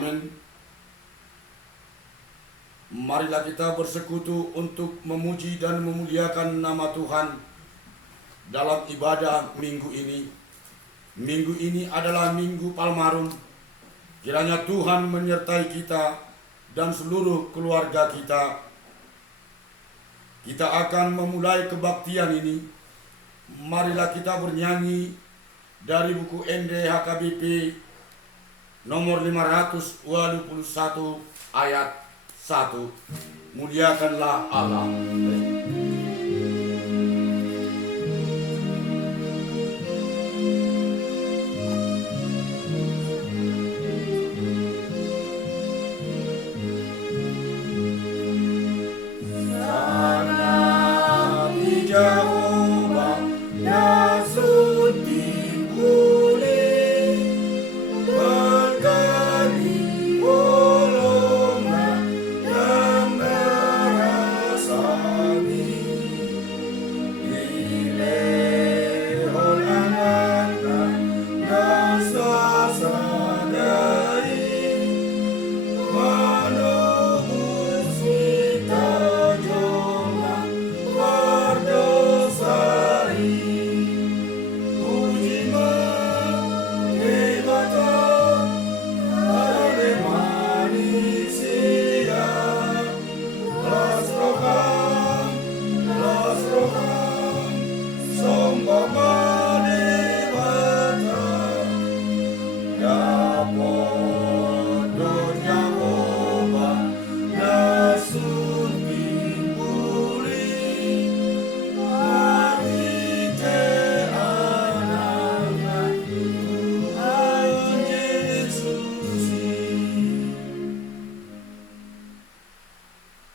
Amin. Marilah kita bersekutu untuk memuji dan memuliakan nama Tuhan dalam ibadah minggu ini. Minggu ini adalah Minggu Palmarum. Kiranya Tuhan menyertai kita dan seluruh keluarga kita. Kita akan memulai kebaktian ini. Marilah kita bernyanyi dari buku ND HKBP nomor 521 ayat 1. Muliakanlah Allah.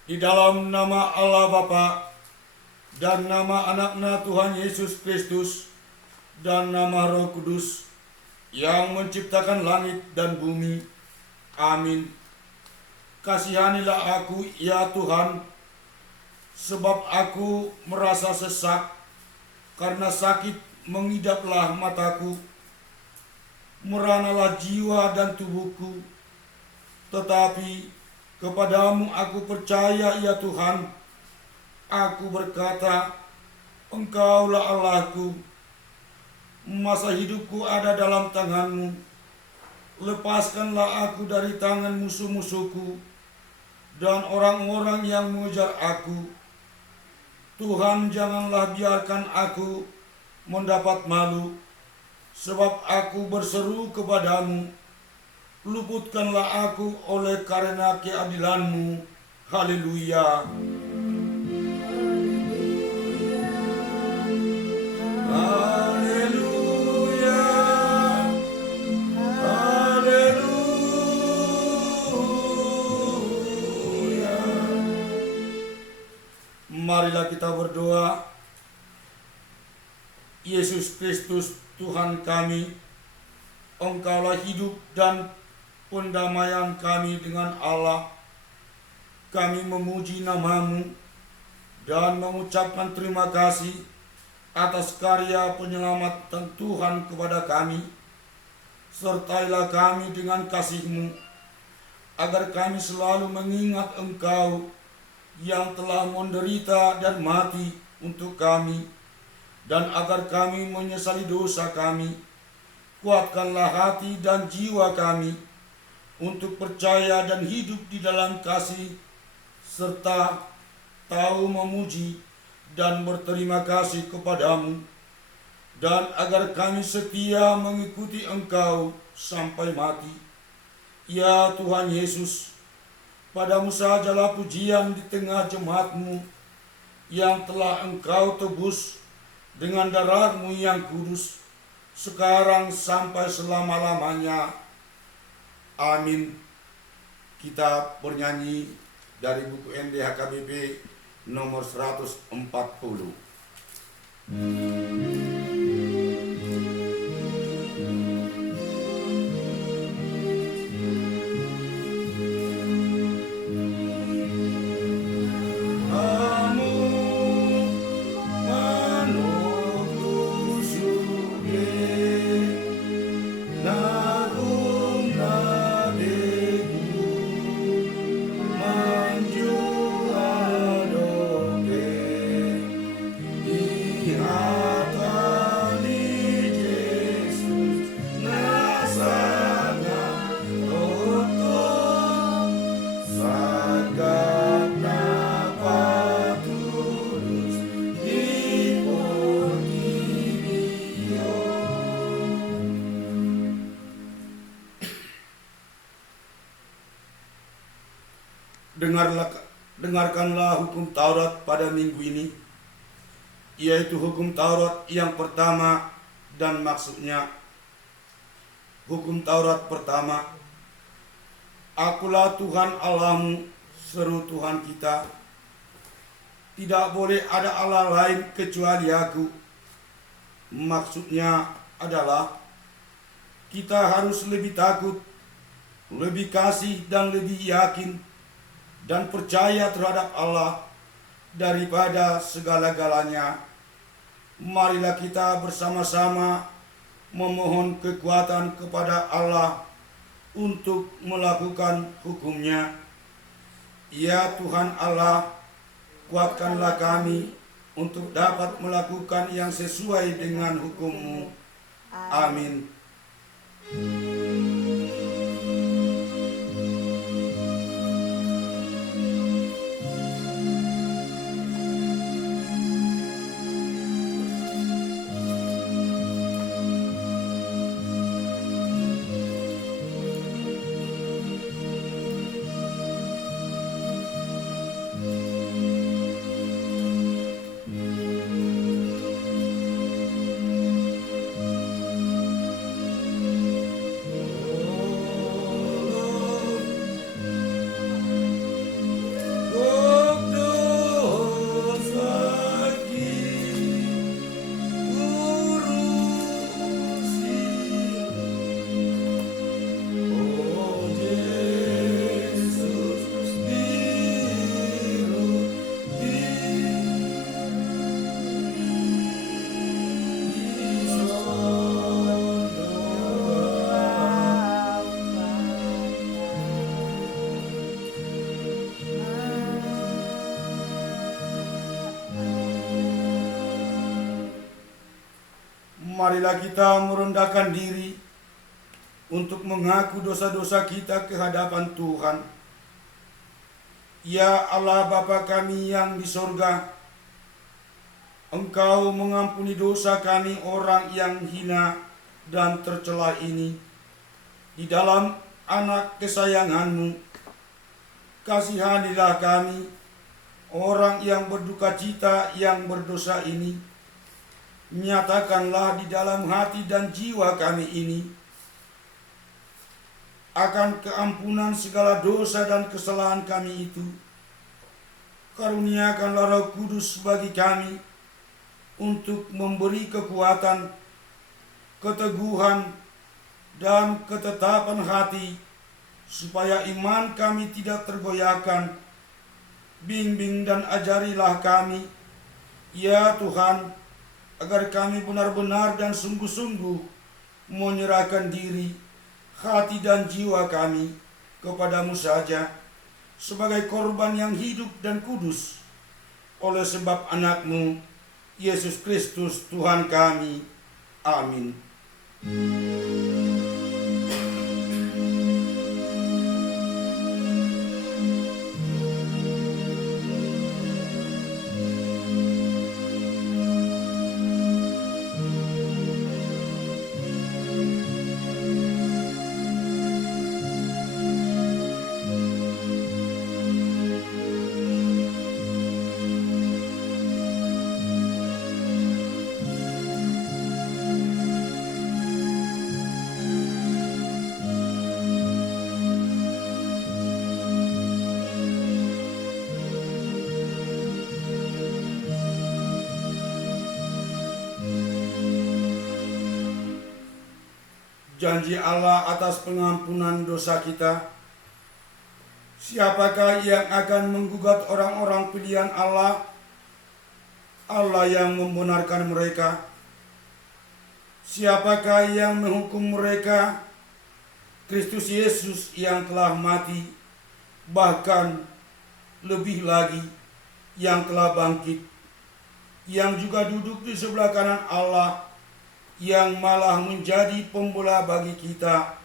Di dalam nama Allah Bapa dan nama anaknya Tuhan Yesus Kristus dan nama Roh Kudus yang menciptakan langit dan bumi. Amin. Kasihanilah aku ya Tuhan, sebab aku merasa sesak, karena sakit mengidaplah mataku. Meranalah jiwa dan tubuhku, tetapi kepadamu aku percaya ya Tuhan. Aku berkata, Engkaulah Allahku. Masa hidupku ada dalam tangan-Mu. Lepaskanlah aku dari tangan musuh-musuhku dan orang-orang yang mengejar aku. Tuhan, janganlah biarkan aku mendapat malu, sebab aku berseru kepadamu. Luputkanlah aku oleh karena keadilan-Mu. Haleluya. Haleluya. Haleluya. Marilah kita berdoa. Yesus Kristus Tuhan kami, Engkaulah hidup dan pendamaian kami dengan Allah. Kami memuji nama-Mu dan mengucapkan terima kasih atas karya penyelamatan Tuhan kepada kami. Sertailah kami dengan kasih-Mu, agar kami selalu mengingat Engkau yang telah menderita dan mati untuk kami, dan agar kami menyesali dosa kami. Kuatkanlah hati dan jiwa kami untuk percaya dan hidup di dalam kasih, serta tahu memuji dan berterima kasih kepadamu, dan agar kami setia mengikuti Engkau sampai mati. Ya Tuhan Yesus, padamu sajalah pujian di tengah jemaat-Mu yang telah Engkau tebus dengan darah-Mu yang kudus, sekarang sampai selama-lamanya. Amin. Kita bernyanyi dari buku ND HKBP nomor 140. Dengarkanlah hukum Taurat pada minggu ini, yaitu hukum Taurat yang pertama, dan maksudnya hukum Taurat pertama. Akulah Tuhan Allahmu, seru Tuhan kita. Tidak boleh ada Allah lain kecuali aku. Maksudnya adalah kita harus lebih takut, lebih kasih, dan lebih yakin dan percaya terhadap Allah daripada segala-galanya. Marilah kita bersama-sama memohon kekuatan kepada Allah untuk melakukan hukum-Nya. Ya Tuhan Allah, kuatkanlah kami untuk dapat melakukan yang sesuai dengan hukum-Mu. Amin. Marilah kita merendahkan diri untuk mengaku dosa-dosa kita ke hadapan Tuhan. Ya Allah Bapa kami yang di sorga, Engkau mengampuni dosa kami orang yang hina dan tercela ini. Di dalam anak kesayangan-Mu, kasihanilah kami, orang yang berduka cita yang berdosa ini. Nyatakanlah di dalam hati dan jiwa kami ini akan keampunan segala dosa dan kesalahan kami itu. Karuniakanlah Roh Kudus bagi kami untuk memberi kekuatan, keteguhan, dan ketetapan hati, supaya iman kami tidak tergoyahkan. Bimbing dan ajarilah kami, ya Tuhan, agar kami benar-benar dan sungguh-sungguh menyerahkan diri, hati dan jiwa kami kepadamu saja, sebagai korban yang hidup dan kudus, oleh sebab anak-Mu, Yesus Kristus Tuhan kami. Amin. Janji Allah atas pengampunan dosa kita. Siapakah yang akan menggugat orang-orang pilihan Allah? Allah yang membenarkan mereka. Siapakah yang menghukum mereka? Kristus Yesus yang telah mati, bahkan lebih lagi yang telah bangkit, yang juga duduk di sebelah kanan Allah, yang malah menjadi pembela bagi kita.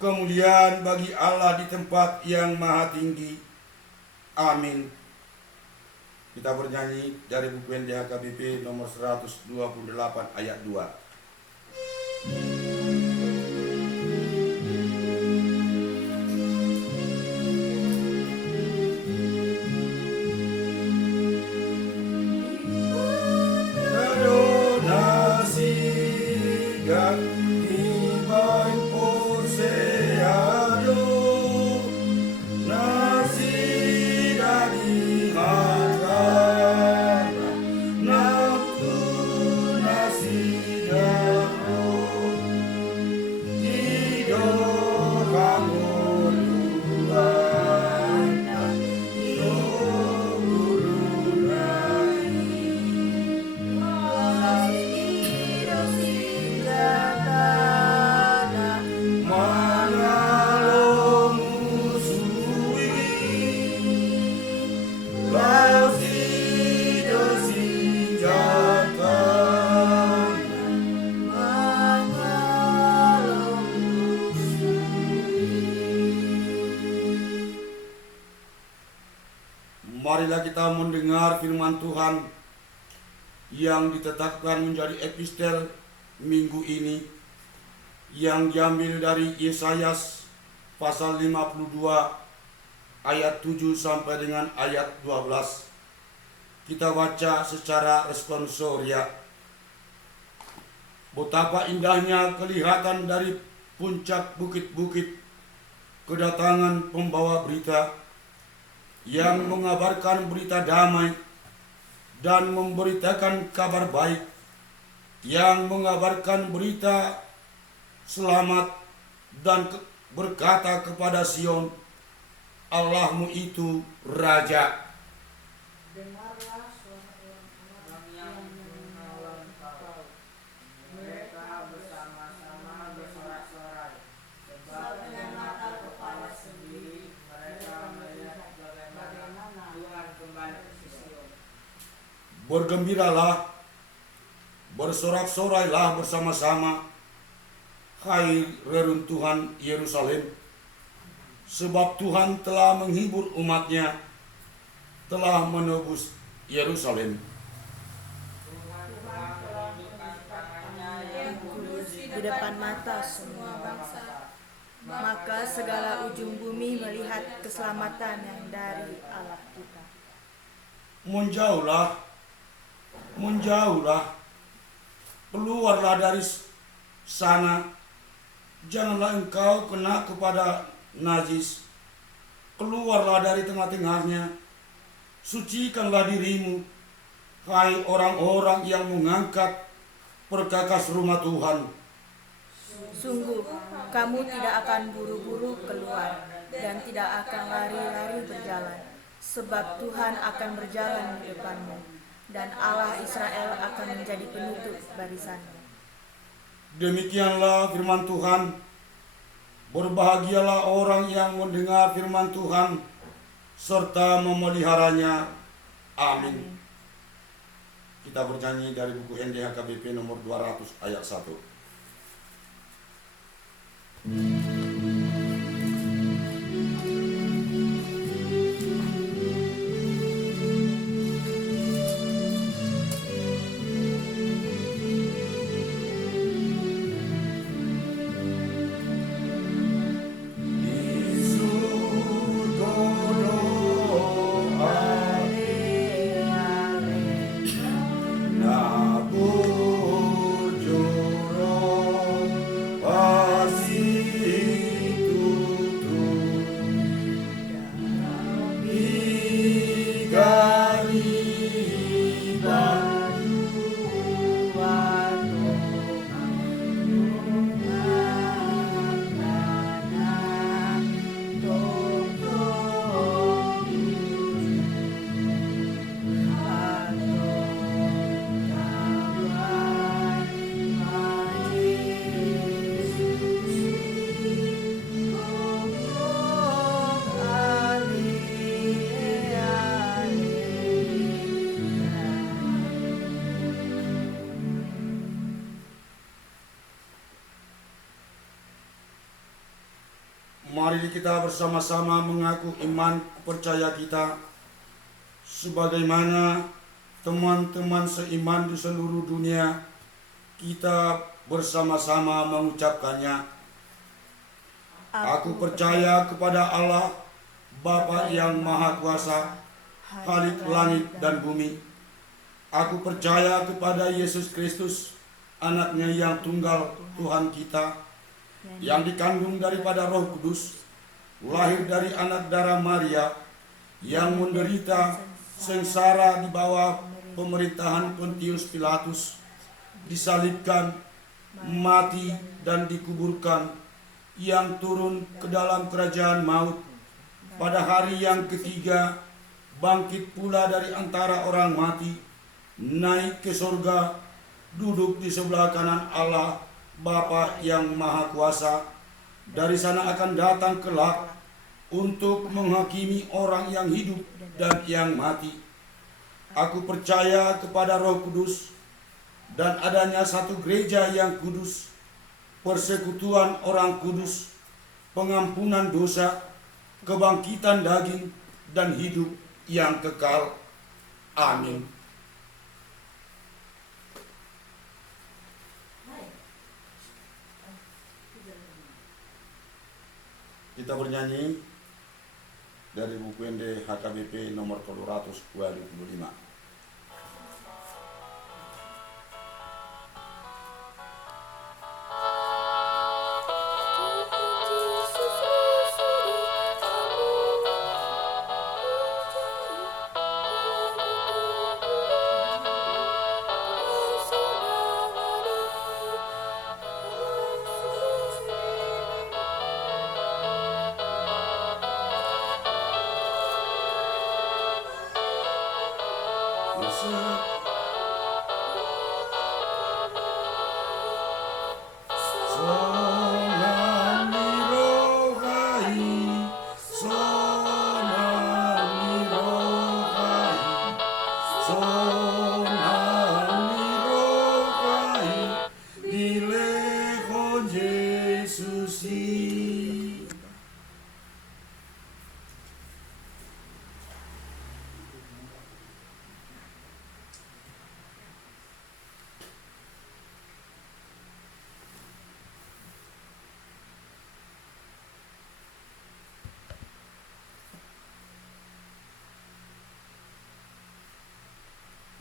Kemuliaan bagi Allah di tempat yang maha tinggi. Amin. Kita bernyanyi dari buku NDHKBP nomor 128 ayat 2. Marilah kita mendengar firman Tuhan yang ditetapkan menjadi epistel minggu ini, yang diambil dari Yesayas pasal 52 ayat 7 sampai dengan ayat 12. Kita baca secara responsoria. Betapa indahnya kelihatan dari puncak bukit-bukit kedatangan pembawa berita yang mengabarkan berita damai dan memberitakan kabar baik, yang mengabarkan berita selamat dan berkata kepada Sion, Allahmu itu Raja. Dengarlah suara orang-orang yang menawan kau. Mereka bersama-sama bersorak-sorai. Sebab dengan mata kepala sendiri mereka melihat bagaimana Tuhan kembali ke Sion. Bergembiralah, bersorak-sorailah bersama-sama, hai reruntuhan Yerusalem, sebab Tuhan telah menghibur umat-Nya, telah menebus Yerusalem. Tuhan telah menunjukkan tangannya yang kudus di depan mata semua bangsa. Maka segala ujung bumi melihat keselamatan yang dari Allah kita. Menjauhlah, menjauhlah, keluarlah dari sana, janganlah engkau kena kepada najis, keluarlah dari tengah-tengahnya, sucikanlah dirimu, hai orang-orang yang mengangkat perkakas rumah Tuhan. Sungguh, kamu tidak akan buru-buru keluar dan tidak akan lari-lari berjalan, sebab Tuhan akan berjalan di depanmu, dan Allah Israel akan menjadi penutup barisanmu. Demikianlah firman Tuhan. Berbahagialah orang yang mendengar firman Tuhan serta memeliharanya. Amin. Kita bernyanyi dari buku NDHKBP nomor 200 ayat 1. Mari kita bersama-sama mengaku iman percaya kita sebagaimana teman-teman seiman di seluruh dunia kita bersama-sama mengucapkannya. Aku percaya kepada Allah, Bapa yang Maha Kuasa, Khalik langit dan bumi. Aku percaya kepada Yesus Kristus, anaknya yang tunggal Tuhan kita, yang dikandung daripada Roh Kudus, lahir dari anak darah Maria, yang menderita sengsara di bawah pemerintahan Pontius Pilatus, disalibkan, mati dan dikuburkan, yang turun ke dalam kerajaan maut, pada hari yang ketiga bangkit pula dari antara orang mati, naik ke surga, duduk di sebelah kanan Allah Bapa yang Maha Kuasa. Dari sana akan datang kelak untuk menghakimi orang yang hidup dan yang mati. Aku percaya kepada Roh Kudus dan adanya satu gereja yang kudus, persekutuan orang kudus, pengampunan dosa, kebangkitan daging dan hidup yang kekal. Amin. Kita bernyanyi dari buku ND HKBP nomor 225.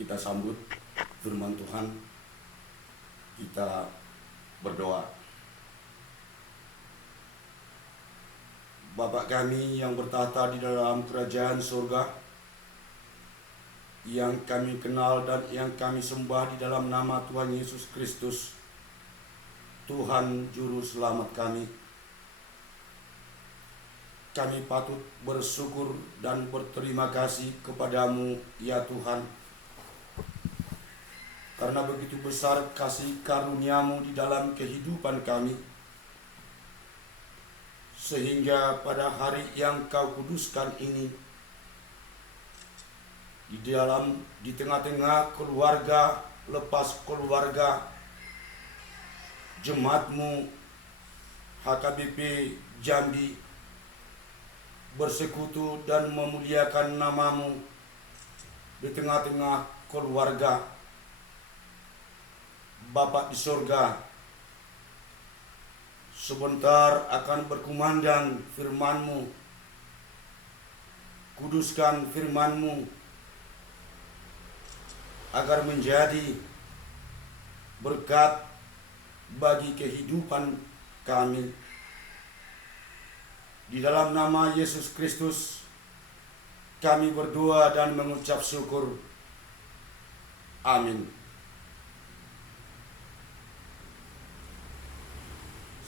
Kita sambut firman Tuhan, kita berdoa. Bapa kami yang bertahta di dalam kerajaan surga, yang kami kenal dan yang kami sembah di dalam nama Tuhan Yesus Kristus, Tuhan Juru Selamat kami. Kami patut bersyukur dan berterima kasih kepadamu, ya Tuhan, karena begitu besar kasih karunia-Mu di dalam kehidupan kami, sehingga pada hari yang Kau kuduskan ini, di tengah-tengah keluarga, lepas keluarga, jemaat-Mu HKBP Jambi bersekutu dan memuliakan nama-Mu di tengah-tengah keluarga. Bapa di surga, sebentar akan berkumandang firman-Mu. Kuduskan firman-Mu agar menjadi berkat bagi kehidupan kami. Di dalam nama Yesus Kristus kami berdoa dan mengucap syukur. Amin.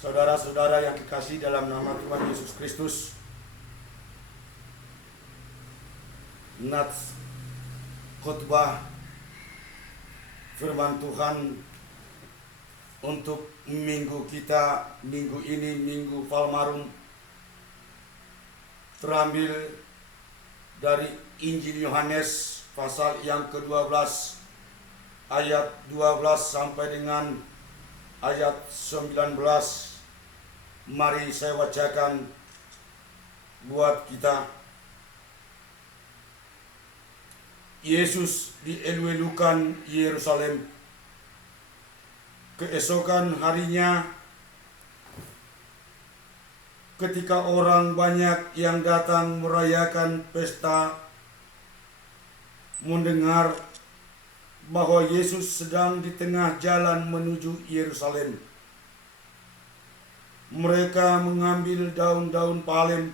Saudara-saudara yang dikasihi dalam nama Tuhan Yesus Kristus, nats khotbah firman Tuhan untuk minggu kita, minggu ini, Minggu Palmarum, terambil dari Injil Yohanes pasal yang ke-12 ayat 12 sampai dengan ayat 19. Mari saya bacakan buat kita. Yesus dieluelukan Yerusalem. Keesokan harinya, ketika orang banyak yang datang merayakan pesta mendengar bahwa Yesus sedang di tengah jalan menuju Yerusalem, mereka mengambil daun-daun palem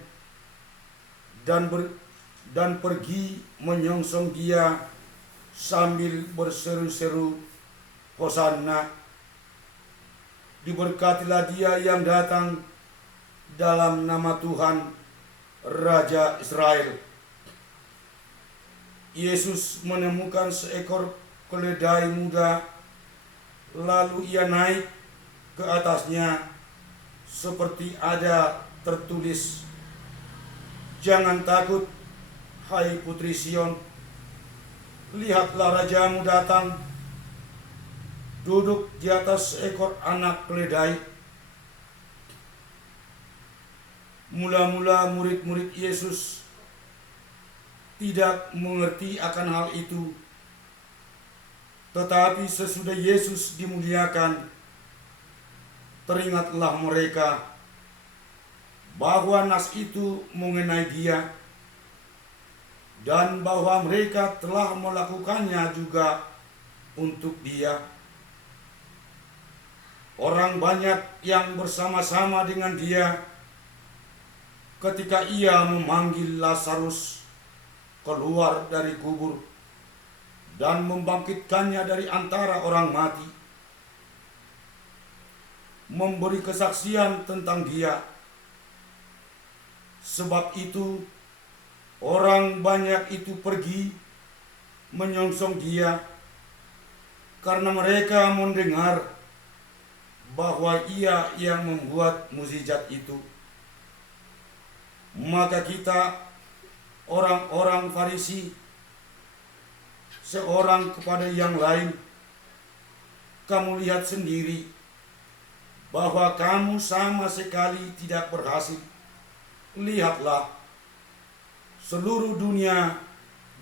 dan pergi menyongsong Dia sambil berseru-seru, Hosana, diberkatilah Dia yang datang dalam nama Tuhan, Raja Israel. Yesus menemukan seekor keledai muda, lalu Ia naik ke atasnya, seperti ada tertulis, jangan takut, hai putri Sion, lihatlah rajamu datang, duduk di atas seekor anak keledai. Mula-mula murid-murid Yesus tidak mengerti akan hal itu. Tetapi sesudah Yesus dimuliakan, teringatlah mereka bahwa nas itu mengenai Dia, dan bahwa mereka telah melakukannya juga untuk Dia. Orang banyak yang bersama-sama dengan Dia ketika Ia memanggil Lazarus keluar dari kubur dan membangkitkannya dari antara orang mati, memberi kesaksian tentang Dia. Sebab itu orang banyak itu pergi menyongsong Dia, karena mereka mendengar bahwa Ia yang membuat mukjizat itu. Maka kita, orang-orang Farisi, seorang kepada yang lain, kamu lihat sendiri bahwa kamu sama sekali tidak berhasil. Lihatlah, seluruh dunia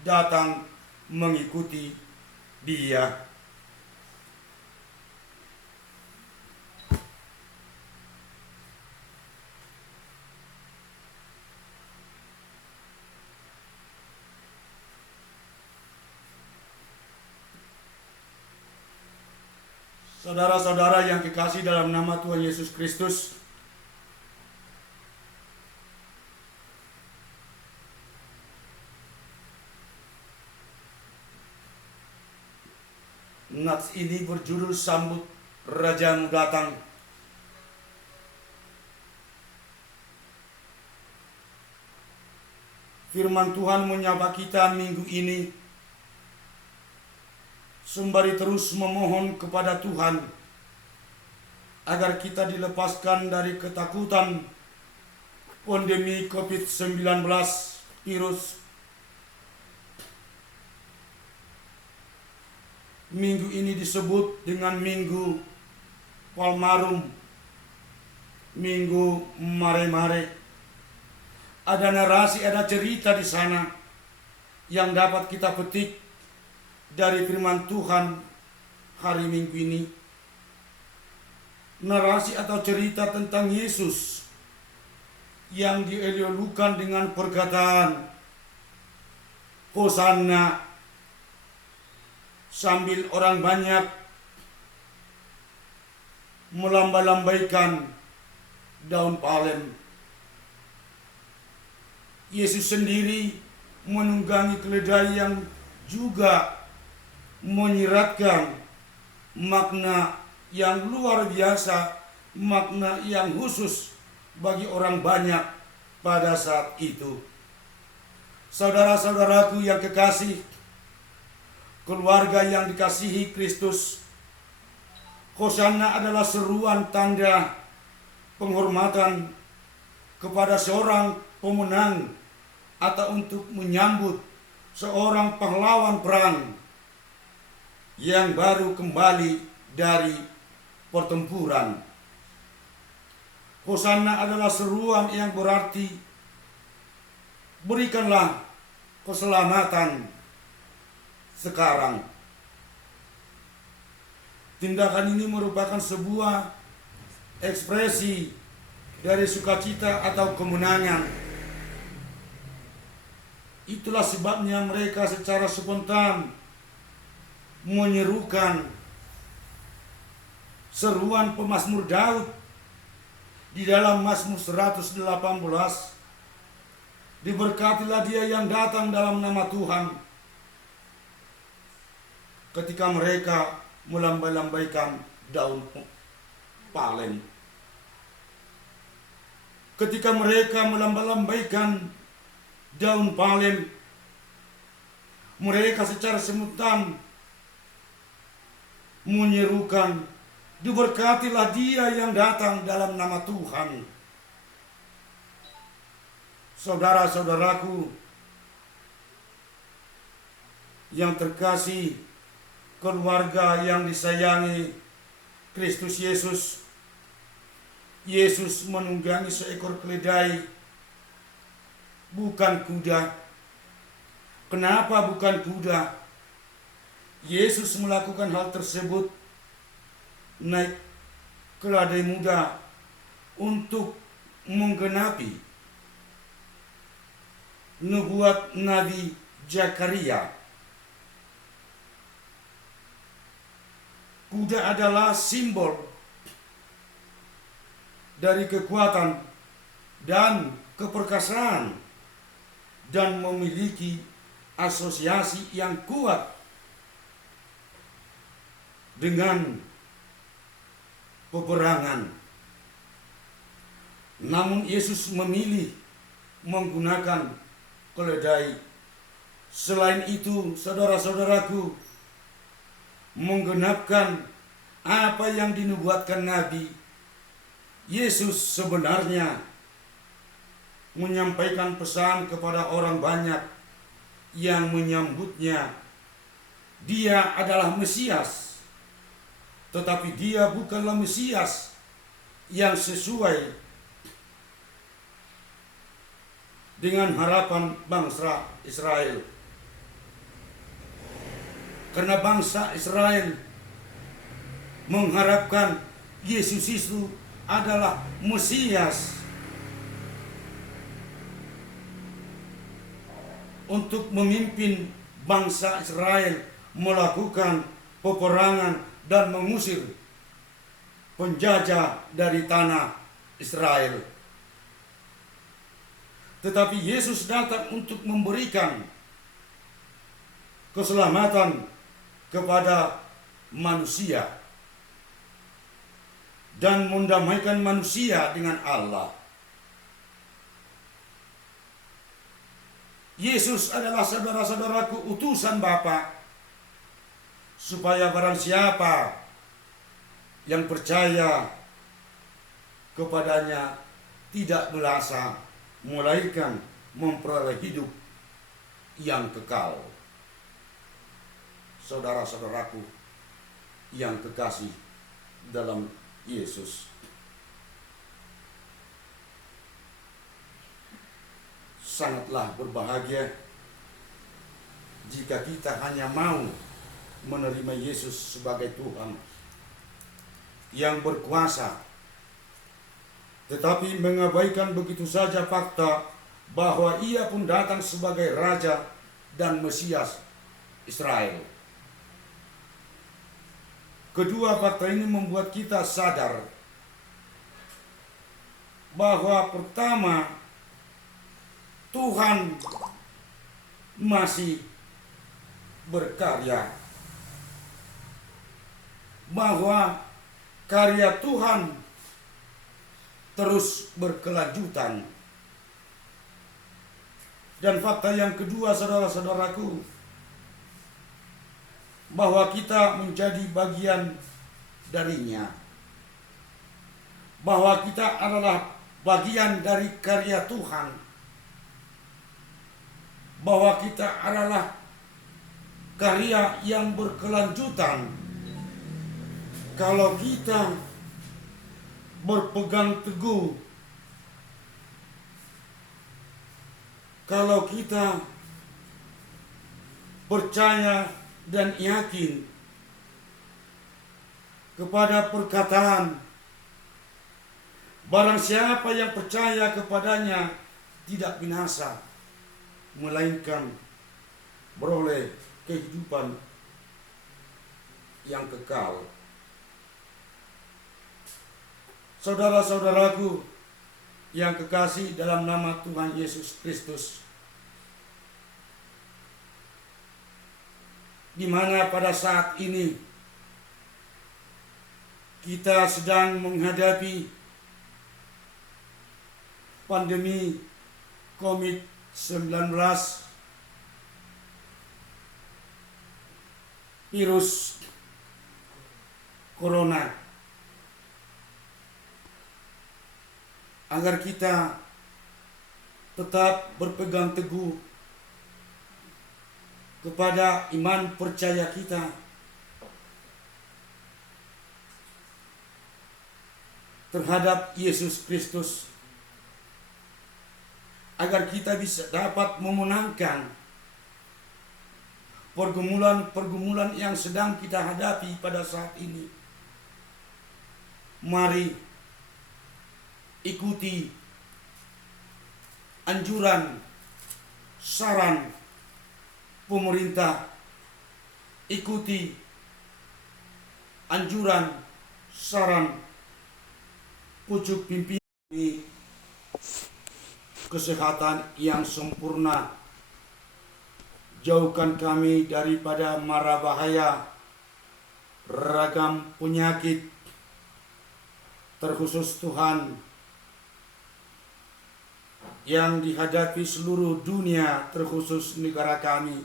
datang mengikuti Dia. Saudara-saudara yang kekasih dalam nama Tuhan Yesus Kristus, nats ini berjudul Sambut Rajamu Datang. Firman Tuhan menyapa kita minggu ini, sembari terus memohon kepada Tuhan agar kita dilepaskan dari ketakutan pandemi COVID-19 virus. Minggu ini disebut dengan Minggu Palmarum, Minggu Mare-Mare. Ada narasi, ada cerita di sana yang dapat kita petik dari firman Tuhan hari Minggu ini. Narasi atau cerita tentang Yesus yang dielulukan dengan perkataan Hosanna, sambil orang banyak melamba-lambaikan daun palem. Yesus sendiri menunggangi keledai yang juga menyiratkan makna yang luar biasa, makna yang khusus bagi orang banyak pada saat itu. Saudara-saudaraku yang kekasih, keluarga yang dikasihi Kristus, Hosanna adalah seruan tanda penghormatan kepada seorang pemenang atau untuk menyambut seorang pahlawan perang yang baru kembali dari pertempuran. Hosanna adalah seruan yang berarti berikanlah keselamatan sekarang. Tindakan ini merupakan sebuah ekspresi dari sukacita atau kemenangan. Itulah sebabnya mereka secara spontan menyerukan seruan pemazmur Daud di dalam Mazmur 118. Diberkatilah dia yang datang dalam nama Tuhan. Ketika mereka melambai-lambaikan daun palem. Ketika mereka melambai-lambaikan daun palem, mereka secara simultan menyerukan, diberkatilah dia yang datang dalam nama Tuhan. Saudara-saudaraku yang terkasih, keluarga yang disayangi Kristus Yesus, Yesus menunggangi seekor keledai, bukan kuda. Kenapa bukan kuda? Yesus melakukan hal tersebut naik keledai muda untuk menggenapi nubuat Nabi Zakaria. Kuda adalah simbol dari kekuatan dan keperkasaan dan memiliki asosiasi yang kuat dengan peperangan. Namun Yesus memilih menggunakan keledai. Selain itu, saudara-saudaraku, menggenapkan apa yang dinubuatkan Nabi, Yesus sebenarnya menyampaikan pesan kepada orang banyak yang menyambutnya. Dia adalah Mesias, tetapi dia bukanlah Mesias yang sesuai dengan harapan bangsa Israel. Karena bangsa Israel mengharapkan Yesus itu adalah Mesias untuk memimpin bangsa Israel melakukan peperangan dan mengusir penjajah dari tanah Israel. Tetapi Yesus datang untuk memberikan keselamatan kepada manusia dan mendamaikan manusia dengan Allah. Yesus adalah, saudara-saudaraku, utusan Bapa, supaya barang siapa yang percaya kepadanya tidak binasa, melainkan memperoleh hidup yang kekal. Saudara-saudaraku yang kekasih dalam Yesus, sangatlah berbahagia jika kita hanya mau menerima Yesus sebagai Tuhan yang berkuasa, tetapi mengabaikan begitu saja fakta bahwa Ia pun datang sebagai Raja dan Mesias Israel. Kedua fakta ini membuat kita sadar bahwa pertama, Tuhan masih berkarya, bahwa karya Tuhan terus berkelanjutan. Dan fakta yang kedua, saudara-saudaraku, bahwa kita menjadi bagian darinya, bahwa kita adalah bagian dari karya Tuhan, bahwa kita adalah karya yang berkelanjutan kalau kita berpegang teguh, kalau kita percaya dan yakin kepada perkataan, barang siapa yang percaya kepadanya tidak binasa, melainkan beroleh kehidupan yang kekal. Saudara-saudaraku yang kekasih dalam nama Tuhan Yesus Kristus, di mana pada saat ini kita sedang menghadapi pandemi COVID-19, virus corona, agar kita tetap berpegang teguh kepada iman percaya kita, terhadap Yesus Kristus, agar kita bisa dapat memenangkan pergumulan-pergumulan yang sedang kita hadapi pada saat ini. Mari ikuti anjuran, saran pemerintah, ikuti anjuran, saran pucuk pimpinan kesehatan yang sempurna. Jauhkan kami daripada mara bahaya, ragam penyakit, terkhusus Tuhan yang dihadapi seluruh dunia, terkhusus negara kami.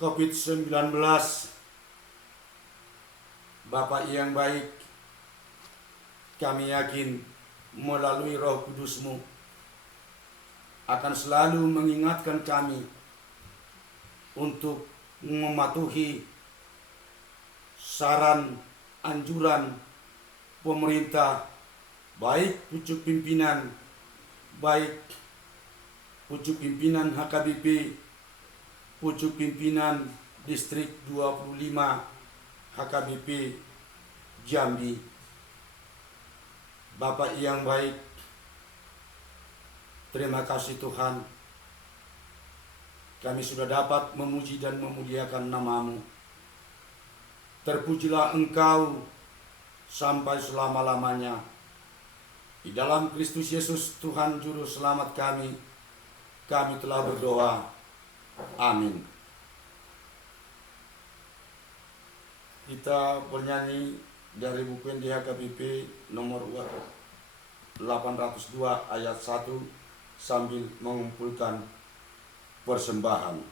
COVID-19, Bapa yang baik, kami yakin melalui Roh Kudus-Mu akan selalu mengingatkan kami untuk mematuhi saran, anjuran pemerintah, baik pucuk pimpinan, baik pucuk pimpinan HKBP, pucuk pimpinan Distrik 25 HKBP Jambi. Bapak yang baik, terima kasih Tuhan, kami sudah dapat memuji dan memuliakan nama-Mu. Terpujilah Engkau sampai selama-lamanya. Di dalam Kristus Yesus Tuhan Juru Selamat kami telah berdoa. Amin. Kita bernyanyi dari buku NDHKBP nomor 802 ayat 1 sambil mengumpulkan persembahan.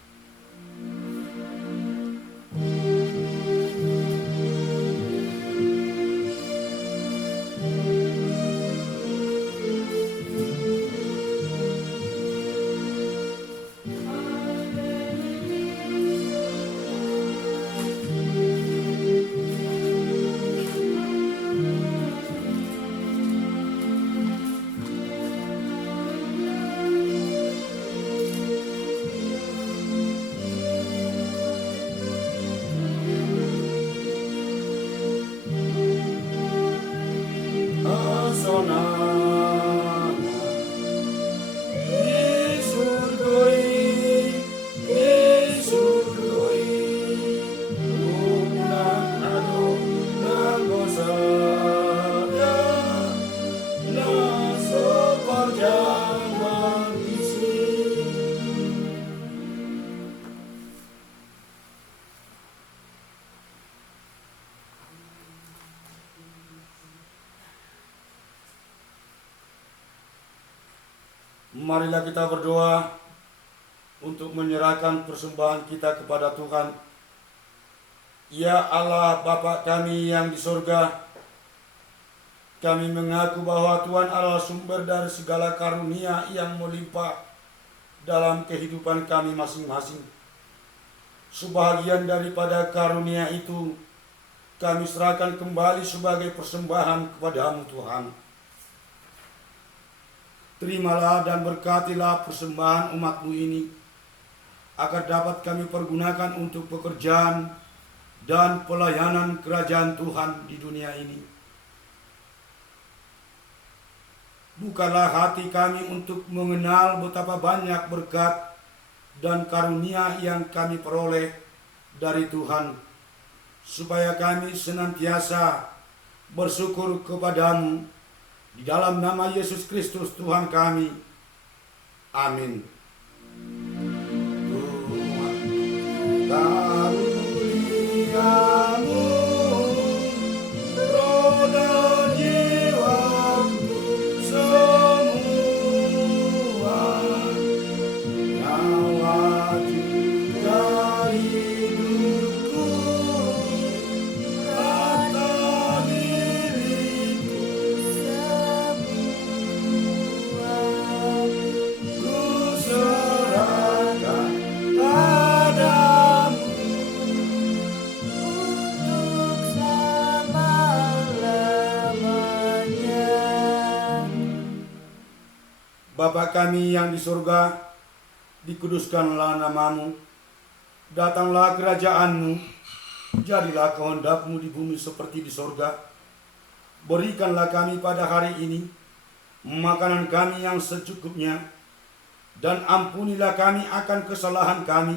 Marilah kita berdoa untuk menyerahkan persembahan kita kepada Tuhan. Ya Allah Bapa kami yang di surga, kami mengaku bahwa Tuhan adalah sumber dari segala karunia yang melimpah dalam kehidupan kami masing-masing. Sebahagian daripada karunia itu kami serahkan kembali sebagai persembahan kepadamu Tuhan. Terimalah dan berkatilah persembahan umat-Mu ini, agar dapat kami pergunakan untuk pekerjaan dan pelayanan kerajaan Tuhan di dunia ini. Bukalah hati kami untuk mengenal betapa banyak berkat dan karunia yang kami peroleh dari Tuhan, supaya kami senantiasa bersyukur kepadamu. Di dalam nama Yesus Kristus Tuhan kami. Amin. Tuhan karuniamu, roh dan jiwaku semua, nyawa juga hidupku, harta milikku Bapa kami yang di surga, dikuduskanlah namamu, datanglah kerajaanmu, jadilah kehendakmu di bumi seperti di sorga. Berikanlah kami pada hari ini makanan kami yang secukupnya, dan ampunilah kami akan kesalahan kami,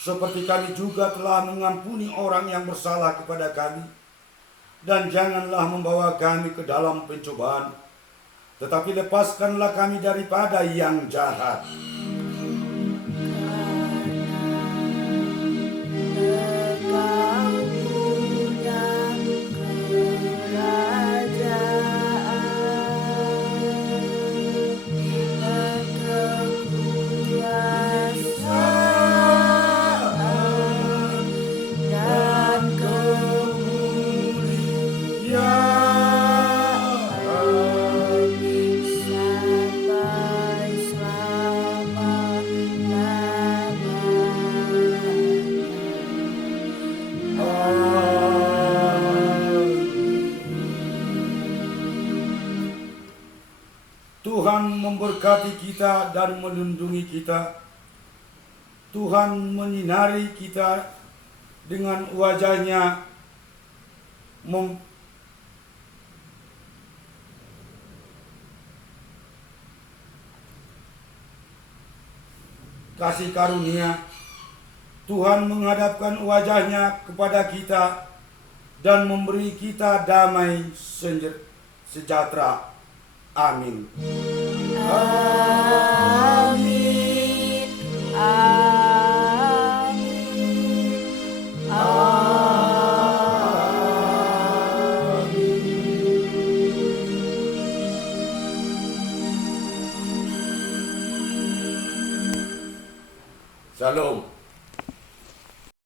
seperti kami juga telah mengampuni orang yang bersalah kepada kami. Dan janganlah membawa kami ke dalam pencobaan, tetapi lepaskanlah kami daripada yang jahat. Tuhan memberkati kita dan melindungi kita. Tuhan menyinari kita dengan wajah-Nya, kasih karunia. Tuhan menghadapkan wajah-Nya kepada kita dan memberi kita damai sejahtera. Amin. Amin. Amin. Shalom.